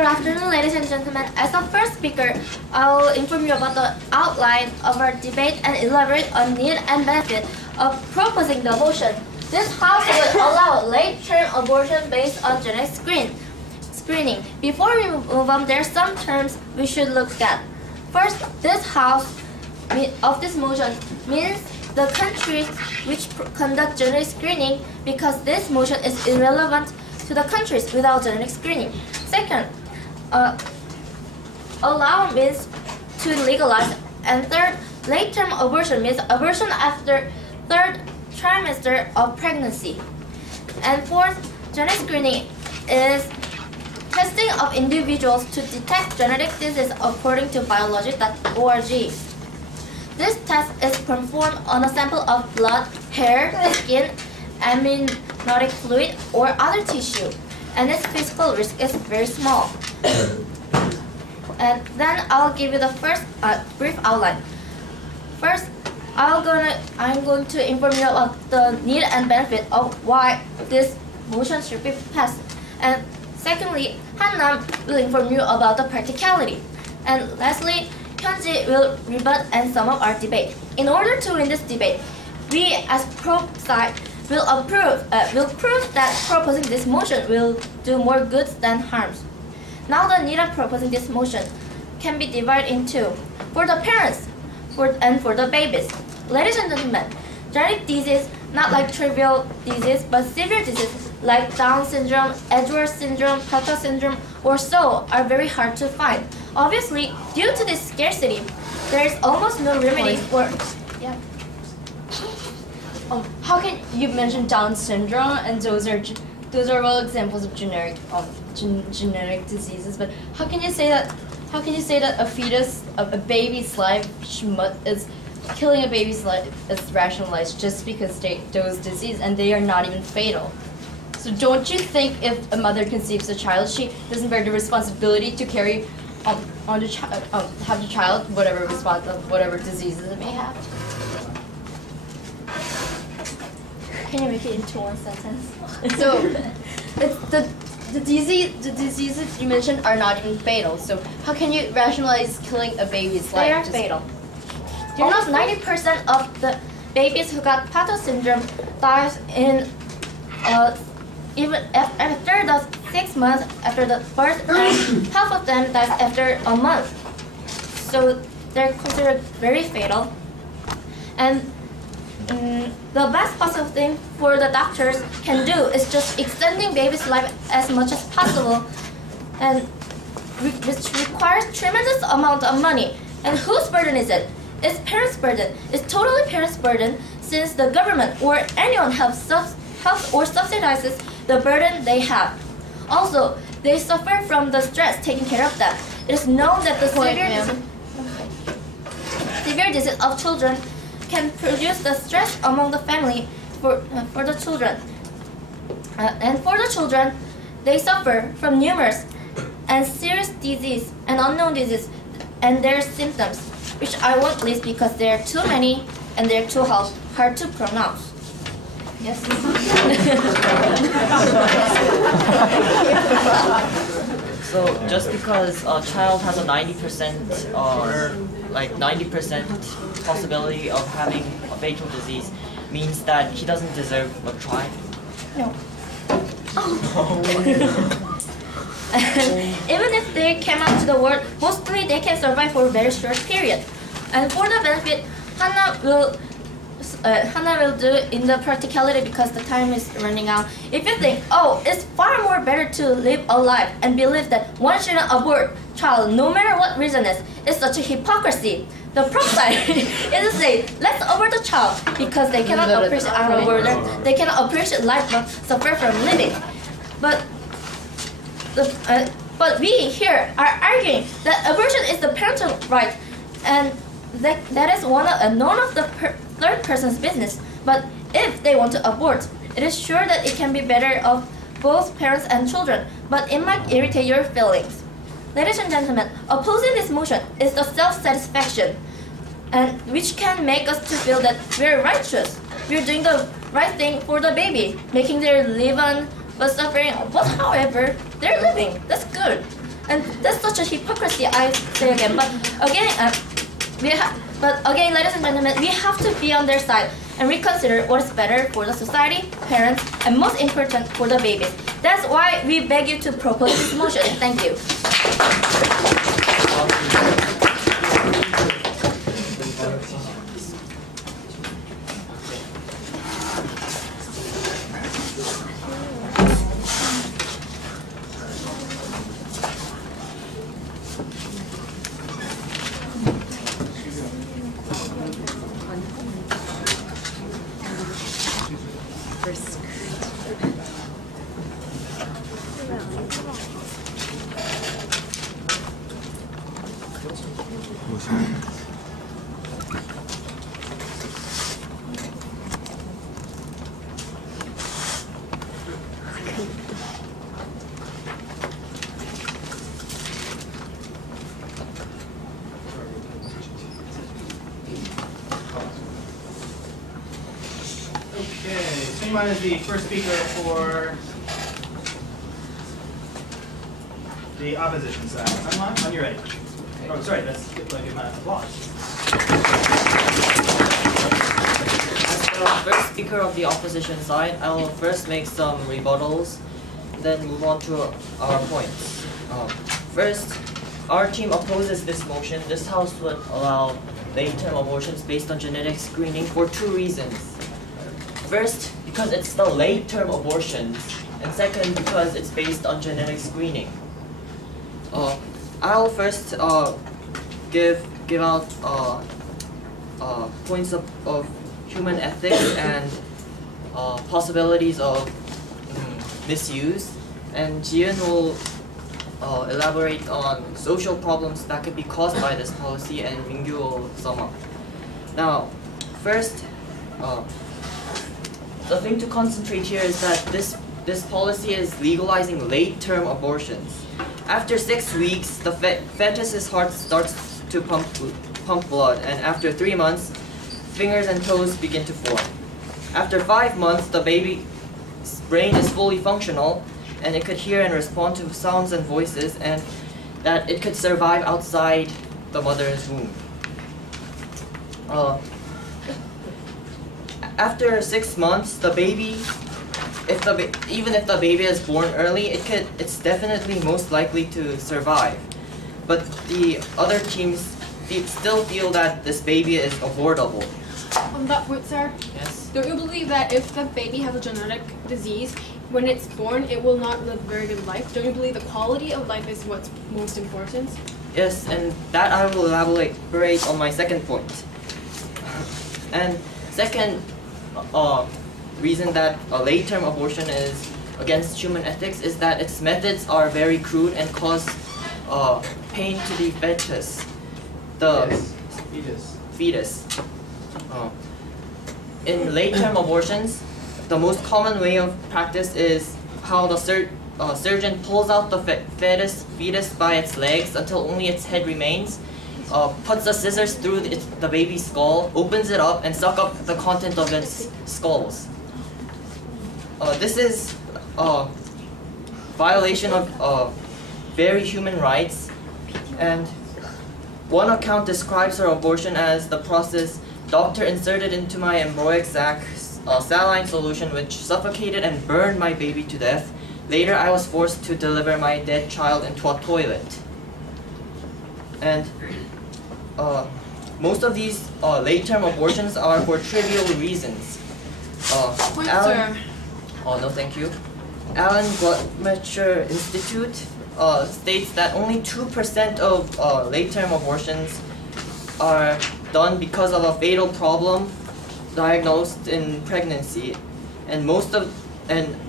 Good afternoon, ladies and gentlemen. As the first speaker, I'll inform you about the outline of our debate and elaborate on need and benefit of proposing the motion. This House would allow late-term abortion based on genetic screening. Before we move on, there are some terms we should look at. First, this House of this motion means the countries which conduct genetic screening, because this motion is irrelevant to the countries without genetic screening. Second, allow means to legalize. And third, late-term abortion means abortion after third trimester of pregnancy. And fourth, genetic screening is testing of individuals to detect genetic diseases according to biology.org. This test is performed on a sample of blood, hair, skin, amniotic fluid, or other tissue, and its physical risk is very small. And then I'll give you the first brief outline. First, I'm going to inform you about the need and benefit of why this motion should be passed. And secondly, Han-Nam will inform you about the practicality. And lastly, Hyunji will rebut and sum up our debate. In order to win this debate, we as pro side will prove that proposing this motion will do more goods than harms. Now the need of proposing this motion can be divided in two. For the parents and for the babies. Ladies and gentlemen, genetic disease, not like trivial disease, but severe disease like Down syndrome, Edwards syndrome, Pratt syndrome, or so are very hard to find. Obviously, due to this scarcity, there is almost no remedy for. Yeah. How can you mention Down syndrome, and those are well examples of genetic diseases? But how can you say that? How can you say that a fetus, a baby's life is killing a baby's life is rationalized just because those diseases and they are not even fatal? So don't you think if a mother conceives a child, she doesn't bear the responsibility to carry on the have the child whatever diseases it may have? Can you make it into one sentence? So, the diseases you mentioned are not even fatal. So how can you rationalize killing a baby's life? They are fatal. Almost 90% of the babies who got Pratt syndrome dies in even after the 6 months after the birth, and half of them dies after a month. So they're considered very fatal. And the best possible thing for the doctors can do is just extending baby's life as much as possible, and which requires tremendous amount of money. And whose burden is it? It's parents' burden. It's totally parents' burden, since the government or anyone helps or subsidizes the burden they have. Also, they suffer from the stress taking care of them. It is known that the severe disease of children can produce the stress among the family for the children. And for the children, they suffer from numerous and serious disease and unknown disease and their symptoms, which I won't list because there are too many and they're too hard to pronounce. Yes. So just because a child has a 90% possibility of having a fatal disease means that he doesn't deserve a try? No. Even if they came out to the world, mostly they can survive for a very short period. And for the benefit, Hannah will do in the practicality because the time is running out. If you think, oh, it's far more better to live a life and believe that one shouldn't abort child no matter what reason is, it's such a hypocrisy. The prop side is to say, let's abort the child because they cannot appreciate they cannot appreciate life but suffer from living. But we here are arguing that abortion is the parental right, and that is none of the third person's business. But if they want to abort, it is sure that it can be better of both parents and children, but it might irritate your feelings. Ladies and gentlemen, opposing this motion is the self-satisfaction, and which can make us to feel that we're righteous. We're doing the right thing for the baby, making their live on but suffering. But however, they're living. That's good. And that's such a hypocrisy, I say again. But again, ladies and gentlemen, we have to be on their side and reconsider what is better for the society, parents, and most important for the babies. That's why we beg you to propose this motion. Thank you. Daewon is the first speaker for the opposition side. On your right. Oh, sorry, that's like a applause. As the first speaker of the opposition side, I will first make some rebuttals, then move on to our points. First, our team opposes this motion. This House would allow late-term abortions based on genetic screening for two reasons. First, because it's the late-term abortions, and second, because it's based on genetic screening. I'll first give out points of human ethics and possibilities of misuse, and Jian will elaborate on social problems that could be caused by this policy, and Mingyu will sum up. Now, first, the thing to concentrate here is that this policy is legalizing late-term abortions. After 6 weeks, the fetus's heart starts to pump blood, and after 3 months, fingers and toes begin to form. After 5 months, the baby's brain is fully functional, and it could hear and respond to sounds and voices, and that it could survive outside the mother's womb. After 6 months, the baby, even if the baby is born early, it's definitely most likely to survive. But the other teams still feel that this baby is abortable. On that point, sir, Yes. don't you believe that if the baby has a genetic disease, when it's born, it will not live a very good life? Don't you believe the quality of life is what's most important? Yes, and that I will elaborate on my second point. And second reason that a late-term abortion is against human ethics is that its methods are very crude and cause pain to the fetus. Fetus. In late-term abortions, the most common way of practice is how the surgeon pulls out the fetus by its legs until only its head remains, puts the scissors through the baby's skull, opens it up, and suck up the content of its skulls. This is a violation of very human rights, and one account describes her abortion as the process: doctor inserted into my embroic sac a saline solution which suffocated and burned my baby to death. Later I was forced to deliver my dead child into a toilet. And most of these late-term abortions are for trivial reasons. Sir. Oh, no, thank you. Alan Gluttmacher Institute states that only 2% of late-term abortions are done because of a fatal problem diagnosed in pregnancy, and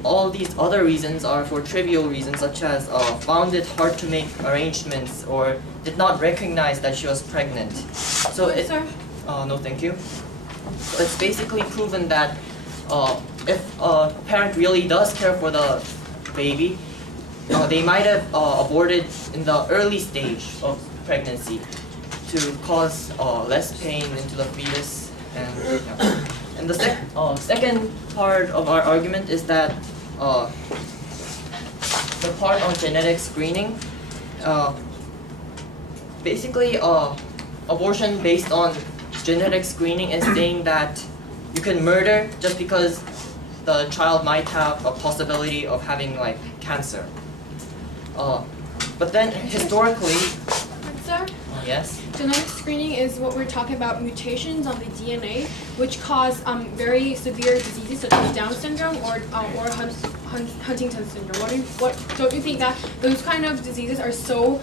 all these other reasons are for trivial reasons, such as found it hard to make arrangements or did not recognize that she was pregnant. So Sir. no, thank you. So it's basically proven that if a parent really does care for the baby, they might have aborted in the early stage of pregnancy to cause less pain into the fetus. And the second part of our argument is that the part on genetic screening, basically, abortion based on genetic screening is saying that you can murder just because the child might have a possibility of having like cancer. But then historically, Sir? yes. Genetic screening is what we're talking about, mutations on the DNA, which cause very severe diseases such as Down syndrome or Huntington's syndrome. Don't you think that those kind of diseases are so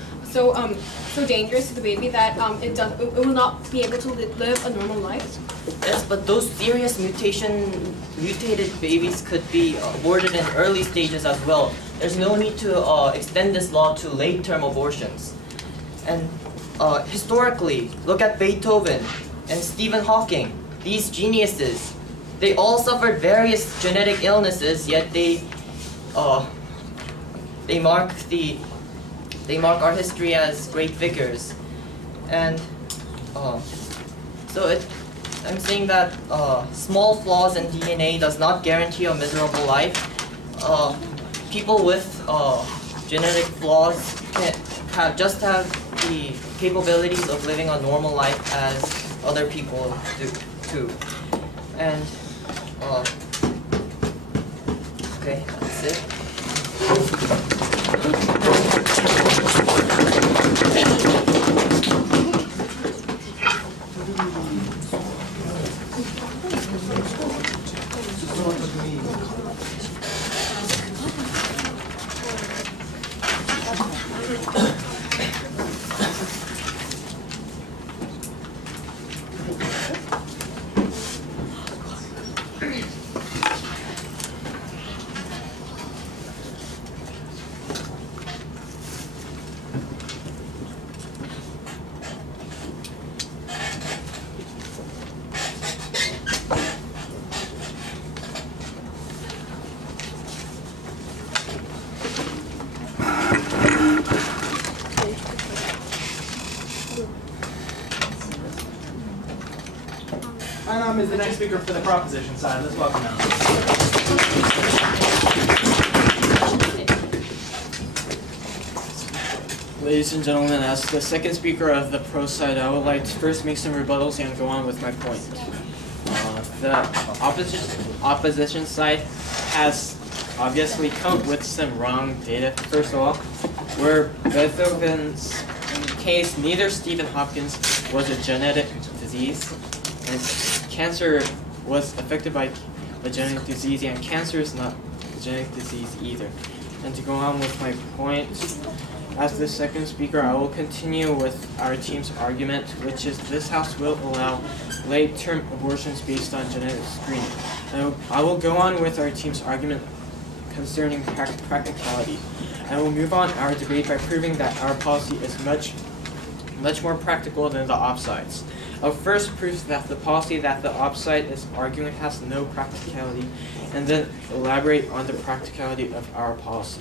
dangerous to the baby that it will not be able to live a normal life? Yes, but those serious mutated babies could be aborted in early stages as well. There's no need to extend this law to late-term abortions. And historically, look at Beethoven and Stephen Hawking. These geniuses, they all suffered various genetic illnesses, yet they mark our history as great figures. And I'm saying that small flaws in DNA does not guarantee a miserable life. People with genetic flaws have the capabilities of living a normal life as other people do too. And okay, that's it. Is the next speaker for the proposition side. Let's welcome him. Ladies and gentlemen, as the second speaker of the pro side, I would like to first make some rebuttals and go on with my point. The opposition side has obviously come up with some wrong data. First of all, where Beethoven's case, neither Stephen Hopkins was a genetic disease, and cancer was affected by a genetic disease, and cancer is not a genetic disease either. And to go on with my point, as the second speaker, I will continue with our team's argument, which is this House will allow late-term abortions based on genetic screening. And I will go on with our team's argument concerning practicality. I will move on our debate by proving that our policy is much more practical than the op-sides. I'll first prove that the policy that the op-side is arguing has no practicality, and then elaborate on the practicality of our policy.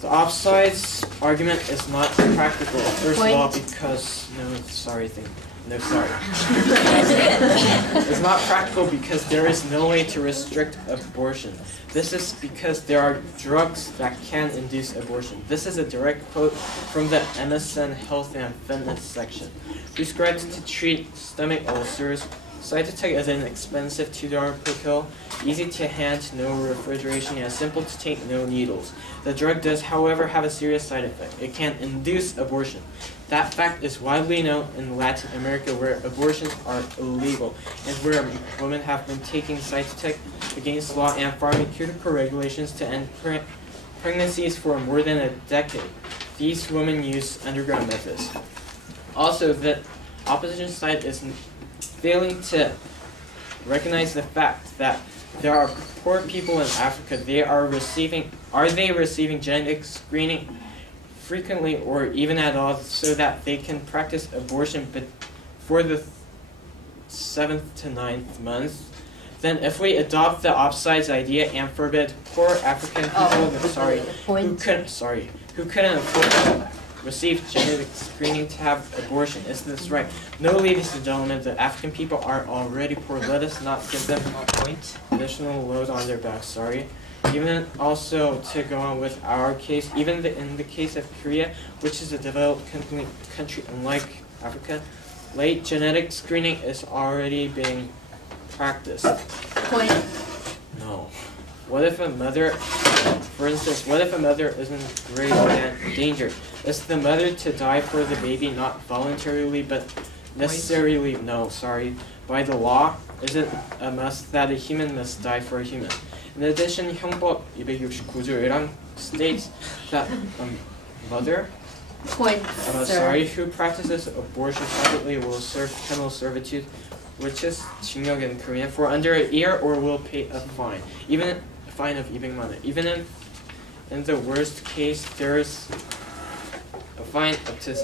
The op-side's argument is not practical, first of all, because it's not practical because there is no way to restrict abortion. This is because there are drugs that can induce abortion. This is a direct quote from the MSN Health and Fitness section. Prescribed to treat stomach ulcers, Cytotec is inexpensive, $2 per pill, easy to hand, no refrigeration, and simple to take, no needles. The drug does, however, have a serious side effect. It can induce abortion. That fact is widely known in Latin America, where abortions are illegal, and where women have been taking Cytotec against law and pharmaceutical regulations to end pregnancies for more than a decade. These women use underground methods. Also, the opposition side is failing to recognize the fact that there are poor people in Africa. Are they receiving genetic screening frequently or even at all, so that they can practice abortion for the 7th to 9th month? Then if we adopt the op-side's idea and forbid poor African people who couldn't afford to receive genetic screening to have abortion, is this right? No, ladies and gentlemen, the African people are already poor. Let us not give them additional load on their backs, Even also to go on with our case, even in the case of Korea, which is a developed country unlike Africa, late genetic screening is already being practiced. Point. No. What if a mother, for instance, what if a mother is in grave danger? Is the mother to die for the baby not voluntarily but necessarily, by the law? Is it a must that a human must die for a human? In addition, 형법 269조 1항 states that mother who practices abortion privately will serve penal servitude, which is 징역 in Korean, for under a year or will pay a fine, even a fine of 200만 원. Even if in the worst case there is a fine up to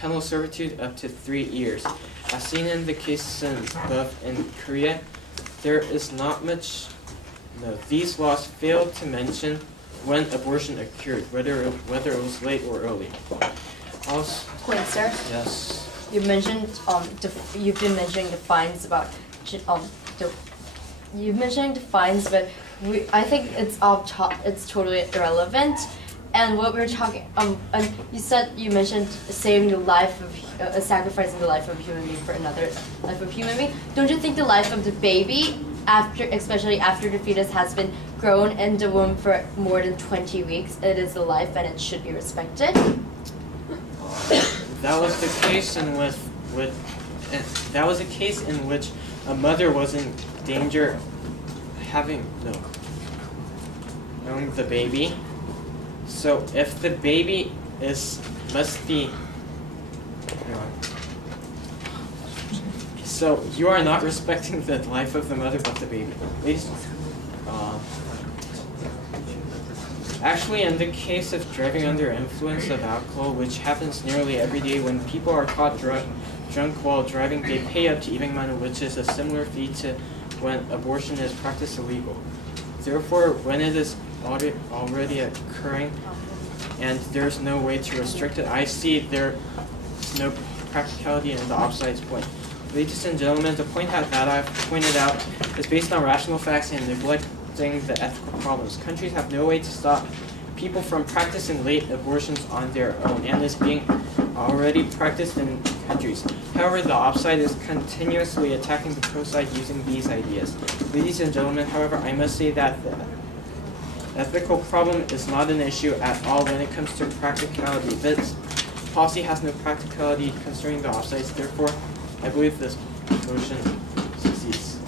penal servitude up to 3 years. As seen in the cases above in Korea, there is not much. No, these laws fail to mention when abortion occurred, whether it was late or early. Also, Point, sir. yes. You mentioned you've been mentioning the fines about you've mentioned the fines, but I think it's totally irrelevant. And what we're talking and you mentioned saving the life of sacrificing the life of a human being for another life of a human being. Don't you think the life of the baby, especially after the fetus has been grown in the womb for more than 20 weeks, it is a life and it should be respected? That was the case in which a mother was in danger knowing the baby. So if the baby must be so you are not respecting the life of the mother but the baby. Actually, in the case of driving under influence of alcohol, which happens nearly every day when people are caught drunk while driving, they pay up to 200만 원, which is a similar fee to when abortion is practiced illegal. Therefore, when it is already occurring and there's no way to restrict it, I see there's no practicality in the offside's point. Ladies and gentlemen, the point that I've pointed out is based on rational facts and neglecting the ethical problems. Countries have no way to stop people from practicing late abortions on their own, and is being already practiced in countries. However, the offside is continuously attacking the pro-side using these ideas. Ladies and gentlemen, however, I must say that the ethical problem is not an issue at all when it comes to practicality. This policy has no practicality concerning the offsides, therefore, I believe this motion succeeds.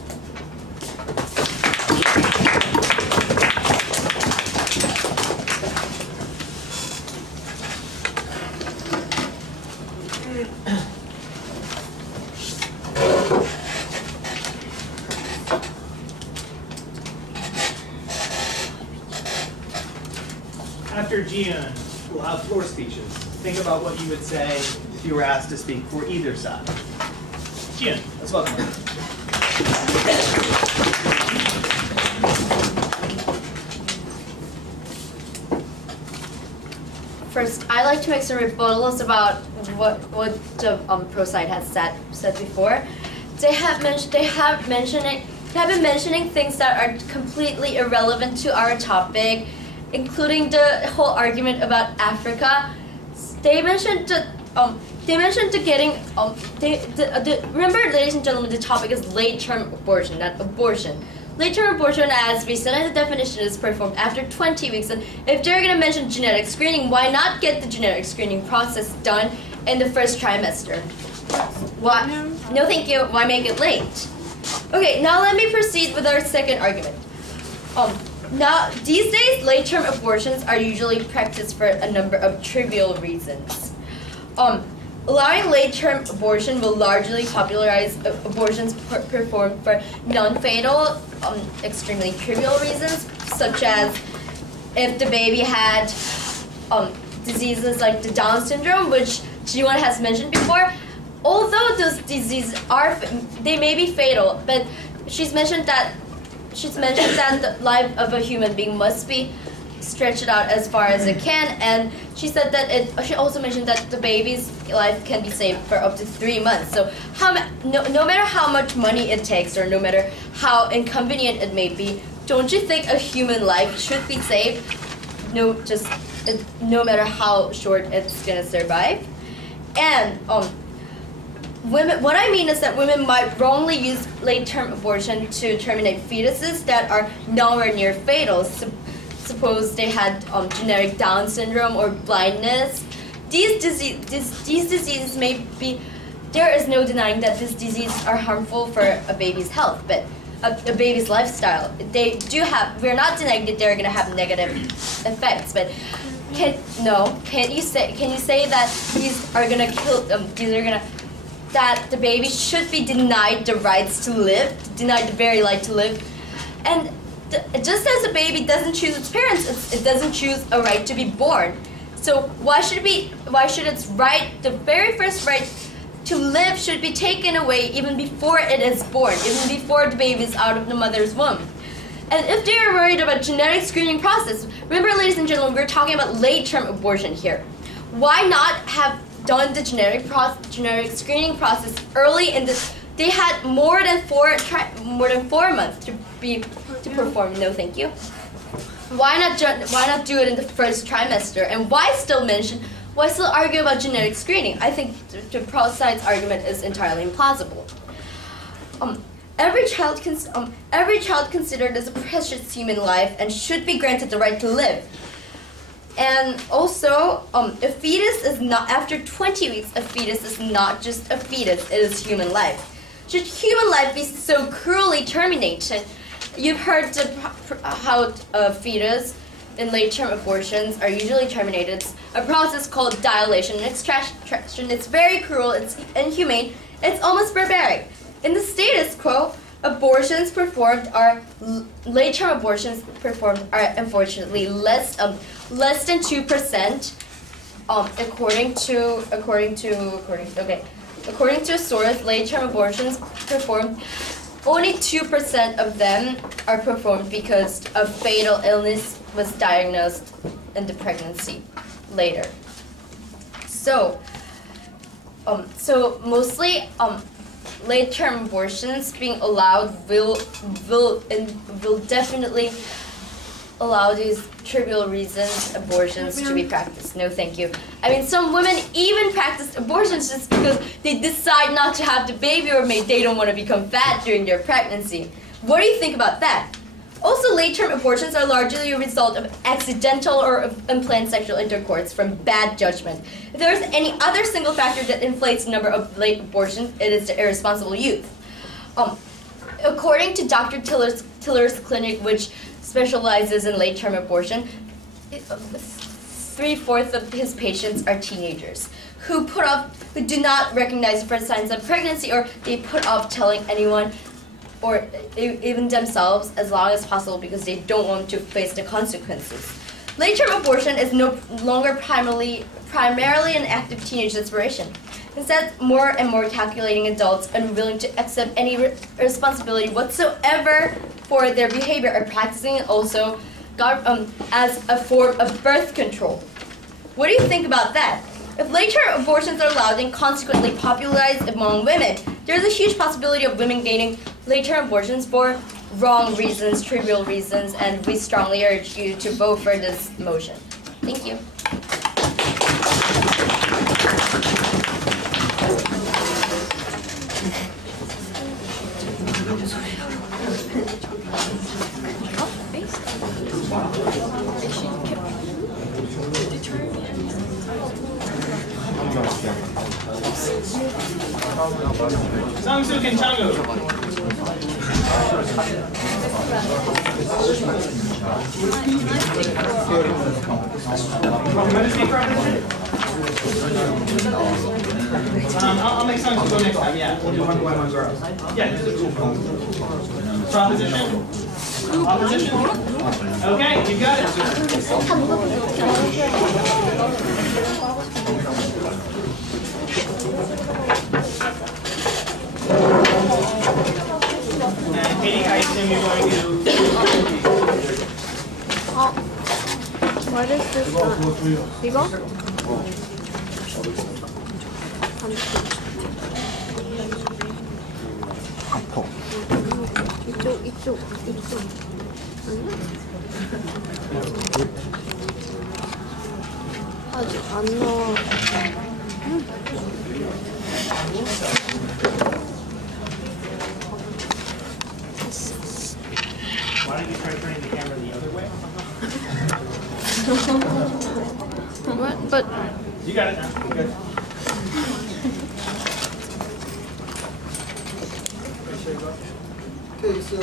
After Jian, we'll have floor speeches. Think about what you would say if you were asked to speak for either side. Jian, let's welcome her. First, I'd like to make some rebuttals about what the pro side has said before. They have been mentioning things that are completely irrelevant to our topic, including the whole argument about Africa. They mentioned remember, ladies and gentlemen, the topic is late-term abortion, not abortion. Late-term abortion, as we said in the definition, is performed after 20 weeks. And if they're going to mention genetic screening, why not get the genetic screening process done in the first trimester? Why? No, thank you. Why make it late? Okay, now let me proceed with our second argument. Now, these days, late-term abortions are usually practiced for a number of trivial reasons. Allowing late-term abortion will largely popularize abortions performed for non-fatal, extremely trivial reasons, such as if the baby had diseases like the Down syndrome, which Daewon has mentioned before. Although those diseases they may be fatal, but she's mentioned that the life of a human being must be stretched out as far as it can, and she said that she also mentioned that the baby's life can be saved for up to 3 months. So no matter how much money it takes, or no matter how inconvenient it may be, don't you think a human life should be saved? No matter how short it's gonna survive. And women. What I mean is that women might wrongly use late-term abortion to terminate fetuses that are nowhere near fatal. Suppose they had genetic Down syndrome or blindness. These diseases may be. There is no denying that these diseases are harmful for a baby's health, but a baby's lifestyle. They do have. We're not denying that they're going to have negative effects, but can you say that these are going to kill them? That the baby should be denied the rights to live, denied the very right to live, and just as a baby doesn't choose its parents, it doesn't choose a right to be born. So why should its right, the very first right to live, should be taken away even before it is born, even before the baby is out of the mother's womb? And if they are worried about genetic screening process, remember, ladies and gentlemen, we're talking about late-term abortion here. Why not have done the genetic screening process early in the? They had more than 4 months to perform. No, thank you. Why not do it in the first trimester? And why still argue about genetic screening? I think the pro-side's argument is entirely implausible. Every child considered as a precious human life and should be granted the right to live. And also, a fetus is not, after 20 weeks, a fetus is not just a fetus, it is human life. Should human life be so cruelly terminated? You've heard how fetus in late-term abortions are usually terminated. It's a process called dilation and extraction. It's very cruel, it's inhumane, it's almost barbaric. In the status quo, late-term abortions performed are unfortunately less than 2%. According to a source, late-term abortions performed, only 2% of them are performed because a fatal illness was diagnosed in the pregnancy later. So mostly late-term abortions being allowed will definitely allow these trivial reasons abortions to be practiced. No, thank you. I mean, some women even practice abortions just because they decide not to have the baby, or maybe they don't want to become fat during their pregnancy. What do you think about that? Also, late-term abortions are largely a result of accidental or unplanned sexual intercourse from bad judgment. If there is any other single factor that inflates the number of late abortions, it is the irresponsible youth. According to Dr. Tiller's clinic, which specializes in late-term abortion, 3/4 of his patients are teenagers who do not recognize the first signs of pregnancy, or they put off telling anyone or even themselves as long as possible because they don't want to face the consequences. Late-term abortion is no longer primarily an active teenage aspiration. Instead, more and more calculating adults unwilling to accept any responsibility whatsoever for their behavior are practicing it also as a form of birth control. What do you think about that? If late-term abortions are allowed and consequently popularized among women, there's a huge possibility of women gaining late-term abortions for wrong reasons, trivial reasons, and we strongly urge you to vote for this motion. Thank you. Sang-suk and Chang-woo. I'll make Sang-suk go next time, yeah. We'll do one boy, one girl. Yeah. Proposition? Opposition? Okay, you got it. And Katie, I assume you're going to... What is this one? 이거? 이쪽. 아직 안 나와. Why don't you try turning the camera the other way? What? But You got it now. You're good. Okay, so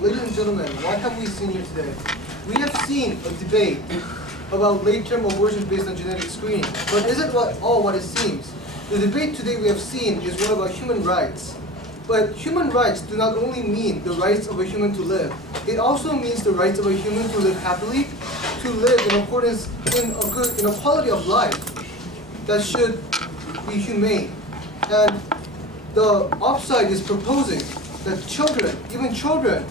ladies and gentlemen, what have we seen here today? We have seen a debate about late-term abortion based on genetic screening, but isn't all what it seems. The debate today we have seen is one about human rights. But human rights do not only mean the rights of a human to live. It also means the rights of a human to live happily, to live in accordance in a quality of life that should be humane. And the offside is proposing that children, even children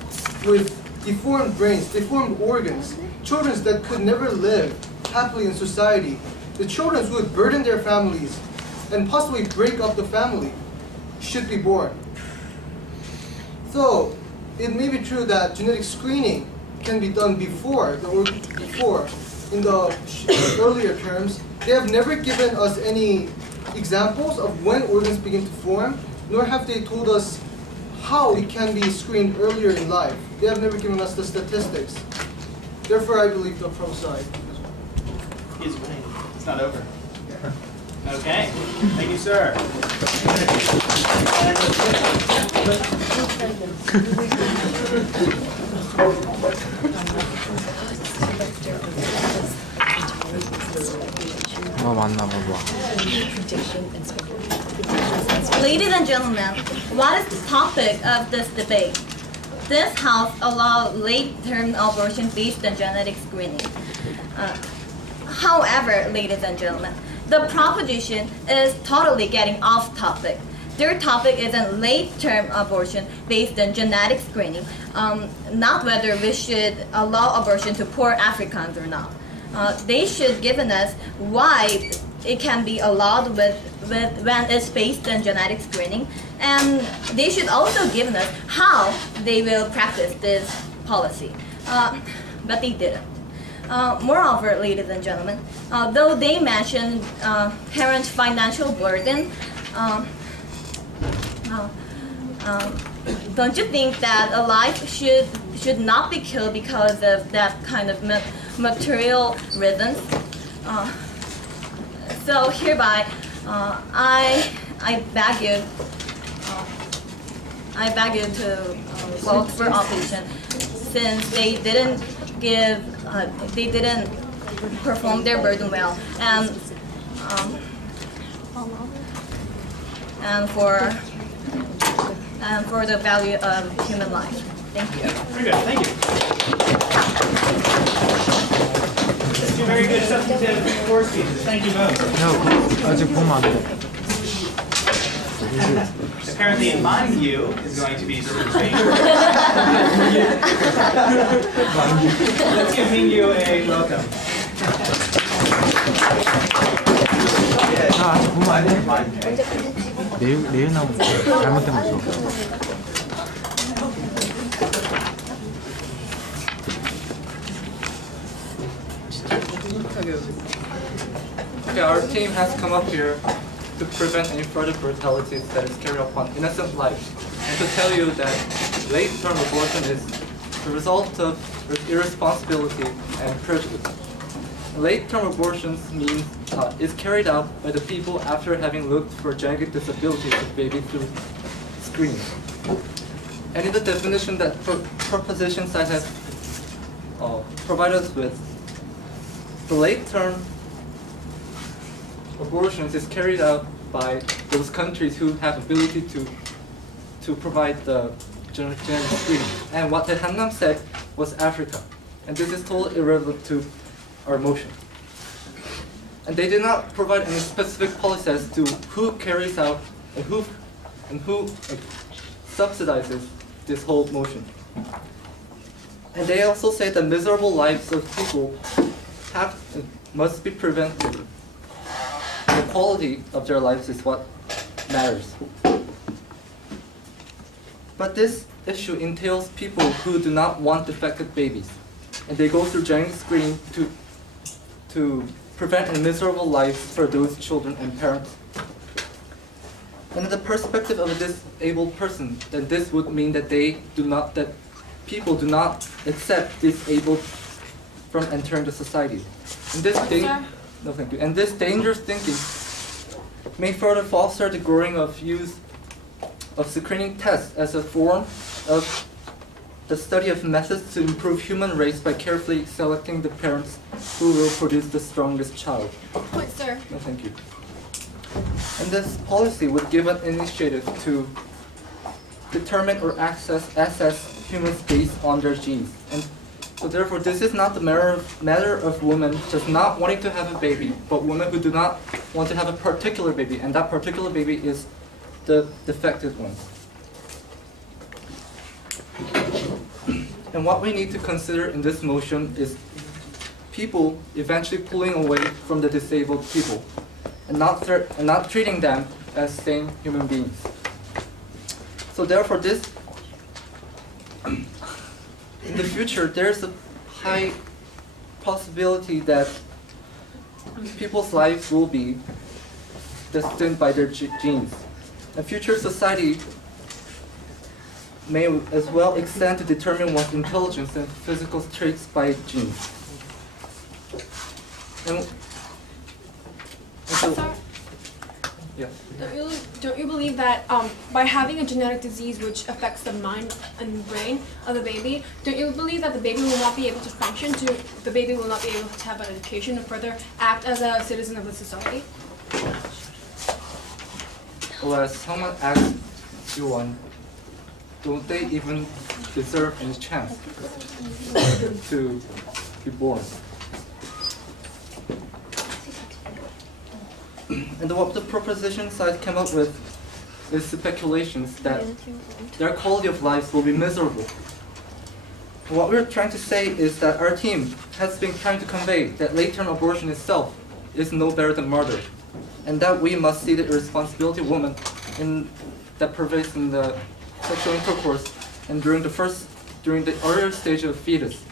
with deformed brains, deformed organs, children that could never live happily in society, the children who would burden their families and possibly break up the family, should be born. So it may be true that genetic screening can be done before in the earlier terms. They have never given us any examples of when organs begin to form, nor have they told us how it can be screened earlier in life. They have never given us the statistics. Therefore, I believe the pro side. He's winning. It's not over. Okay. Thank you, sir. Ladies and gentlemen, what is the topic of this debate? This House allows late-term abortion based on genetic screening. However, ladies and gentlemen, the proposition is totally getting off topic. Their topic isn't late-term abortion based on genetic screening, not whether we should allow abortion to poor Africans or not. They should give us why it can be allowed when it's based on genetic screening, and they should also give us how they will practice this policy. But they didn't. Moreover, ladies and gentlemen, though they mentioned parent financial burden, don't you think that a life should not be killed because of that kind of material reasons? So hereby, I beg you to vote for opposition, since they didn't perform their burden well, and for the value of human life. Thank you. Very good. Thank you. Two very good substantive floor speeches. Thank you both. 아직 보면 안 돼. Apparently, in my view, is going to be sort of Let's give Mingyu a welcome. 아직 보면 안 돼. 내일 나오는 거 잘못된 거 없어. Okay, our team has come up here to prevent any further brutalities that is carried upon innocent lives, and to tell you that late-term abortion is the result of irresponsibility and prejudice. Late-term abortions means is carried out by the people after having looked for genetic disabilities of baby through screening. And in the definition that proposition side has provided us with, the late-term abortions is carried out by those countries who have ability to provide the genetic screening. And what Hannam said was Africa. And this is totally irrelevant to our motion. And they did not provide any specific policy as to who carries out and who subsidizes this whole motion. And they also say that miserable lives of people must be prevented. The quality of their lives is what matters. But this issue entails people who do not want defective babies, and they go through genetic screening to prevent a miserable life for those children and parents. And in the perspective of a disabled person, then this would mean that people do not accept disabled from entering the society. And this no, thank you. And this dangerous thinking may further foster the growing of use of screening tests as a form of the study of methods to improve human race by carefully selecting the parents who will produce the strongest child. Point, sir. No, thank you. And this policy would give an initiative to determine or assess humans based on their genes. And so therefore, this is not the matter of women just not wanting to have a baby, but women who do not want to have a particular baby, and that particular baby is the defective one. And what we need to consider in this motion is people eventually pulling away from the disabled people and not treating them as same human beings. So therefore, this in the future, there's a high possibility that people's lives will be destined by their genes. A future society may as well extend to determine one's intelligence and physical traits by genes. And so, yeah. Don't you believe that by having a genetic disease which affects the mind and brain of the baby, don't you believe that the baby will not be able to function, the baby will not be able to have an education and further act as a citizen of the society? Well, as someone asked Daewon, don't they even deserve any chance to be born? And what the proposition side came up with is speculations that their quality of life will be miserable. What we're trying to say is that our team has been trying to convey that late-term abortion itself is no better than murder, and that we must see the irresponsibility of women that pervades in the sexual intercourse and during the earlier stage of fetus.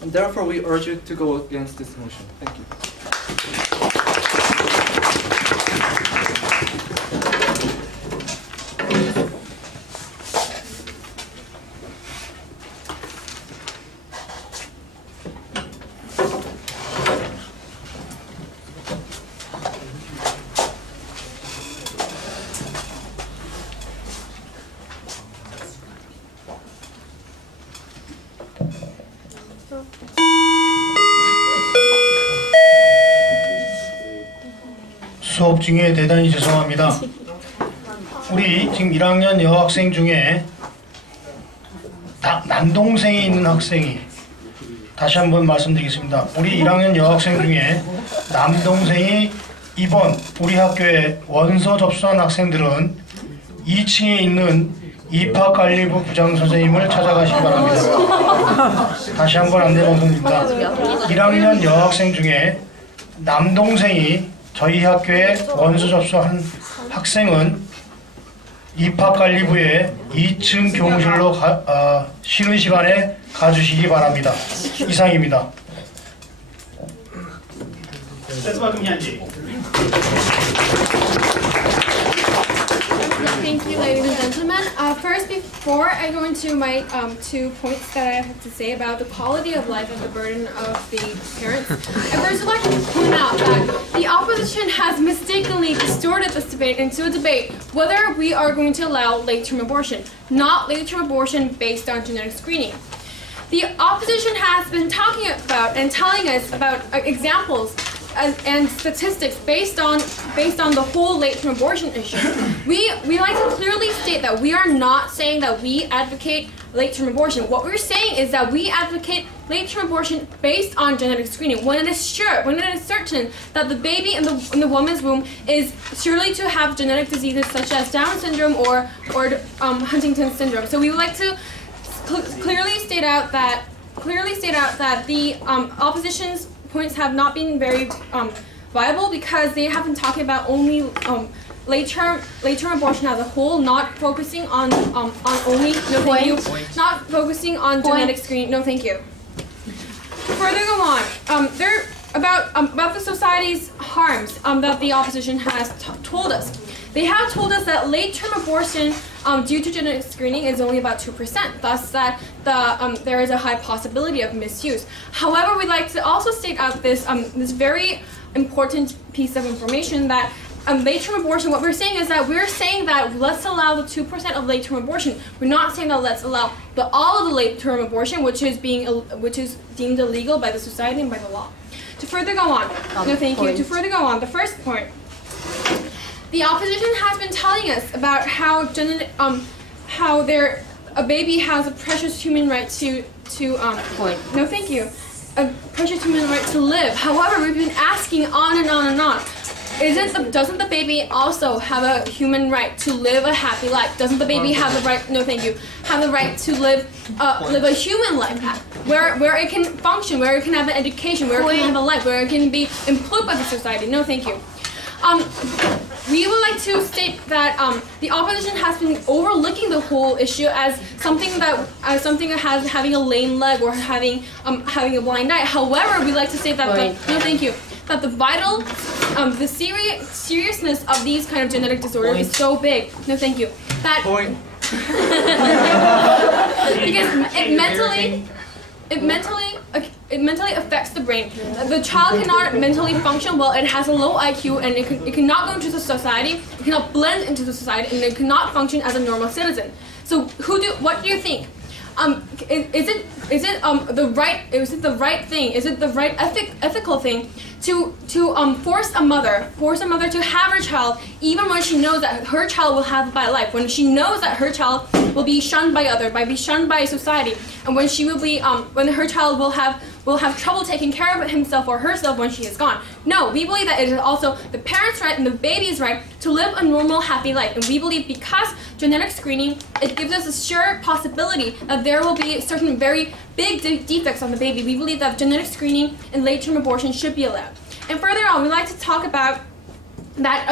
And therefore, we urge you to go against this motion. Thank you. 수업 중에 대단히 죄송합니다. 우리 지금 1학년 여학생 중에 남동생이 있는 학생이, 다시 한번 말씀드리겠습니다. 우리 1학년 여학생 중에 남동생이 이번 우리 학교에 원서 접수한 학생들은 2층에 있는 입학관리부 부장선생님을 찾아가시기 바랍니다. 다시 한번 안내 방송입니다. 1학년 여학생 중에 남동생이 저희 학교에 원서 접수한 학생은 입학관리부에 2층 교무실로 쉬는 시간에 가주시기 바랍니다. 이상입니다. Thank you, ladies and gentlemen. First, before I go into my 2 points that I have to say about the quality of life and the burden of the parents, I first would like to point out that the opposition has mistakenly distorted this debate into a debate whether we are going to allow late-term abortion, not late-term abortion based on genetic screening. The opposition has been talking about and telling us about examples and statistics based on the whole late-term abortion issue. We like to clearly state that we are not saying that we advocate late-term abortion. What we're saying is that we advocate late-term abortion based on genetic screening. When it is certain that the baby in the woman's womb is surely to have genetic diseases such as Down syndrome or Huntington's syndrome. So we would like to clearly state out that the opposition's points have not been very viable because they have been talking about only late-term abortion as a whole, not focusing on only thank you, not focusing on genetic screening. No, thank you. Further go on, there about the society's harms that the opposition has told us. They have told us that late-term abortion due to genetic screening is only about 2%, thus that there is a high possibility of misuse. However, we'd like to also state out this very important piece of information that late-term abortion, what we're saying is that let's allow the 2% of late-term abortion. We're not saying that let's allow all of the late-term abortion, which is deemed illegal by the society and by the law. To further go on, no thank you. To further go on, the first point. The opposition has been telling us about how a baby has a precious human right to no thank you, a precious human right to live. However, we've been asking on and on and on. Doesn't the baby also have a human right to live a happy life? Doesn't the baby have the right? No, thank you. Have the right to live a human life, where it can function, where it can have an education, where it can have a life, where it can be employed by the society. No, thank you. We would like to state that the opposition has been overlooking the whole issue as something that having a lame leg or having a blind eye. However, we like to say that no, thank you. That the seriousness of these kind of genetic disorders is so big. No, thank you. That because it mentally affects the brain. The child cannot mentally function well. It has a low IQ, and it cannot go into the society. It cannot blend into the society, and it cannot function as a normal citizen. So, what do you think? Is it the right thing? Is it the right ethical thing to force a mother to have her child even when she knows that her child will have a bad life, when she knows that her child will be shunned by shunned by society, and when she will be when her child will have trouble taking care of himself or herself when she is gone? No, we believe that it is also the parent's right and the baby's right to live a normal, happy life. And we believe because genetic screening, it gives us a sure possibility that there will be certain very big defects on the baby. We believe that genetic screening and late-term abortion should be allowed. And further on, we'd like to talk about that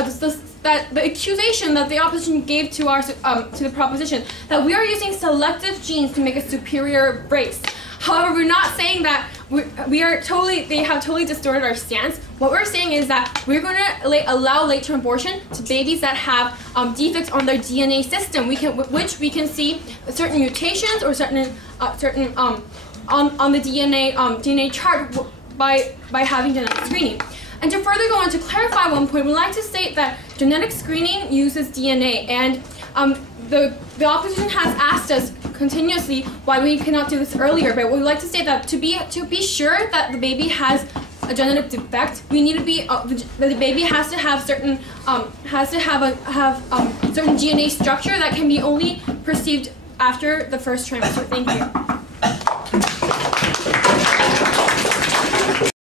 the accusation that the opposition gave to the proposition that we are using selective genes to make a superior race. However, we're not saying that they have totally distorted our stance. What we're saying is that we're going to allow late-term abortion to babies that have defects on their DNA system, which we can see certain mutations or certain on the DNA chart by having genetic screening. And to further go on to clarify one point, we'd like to state that genetic screening uses DNA, and the opposition has asked us continuously why we cannot do this earlier. But we'd like to say that to be sure that the baby has a genetic defect, we need to be the baby has to have certain certain DNA structure that can be only perceived after the first trimester. Thank you.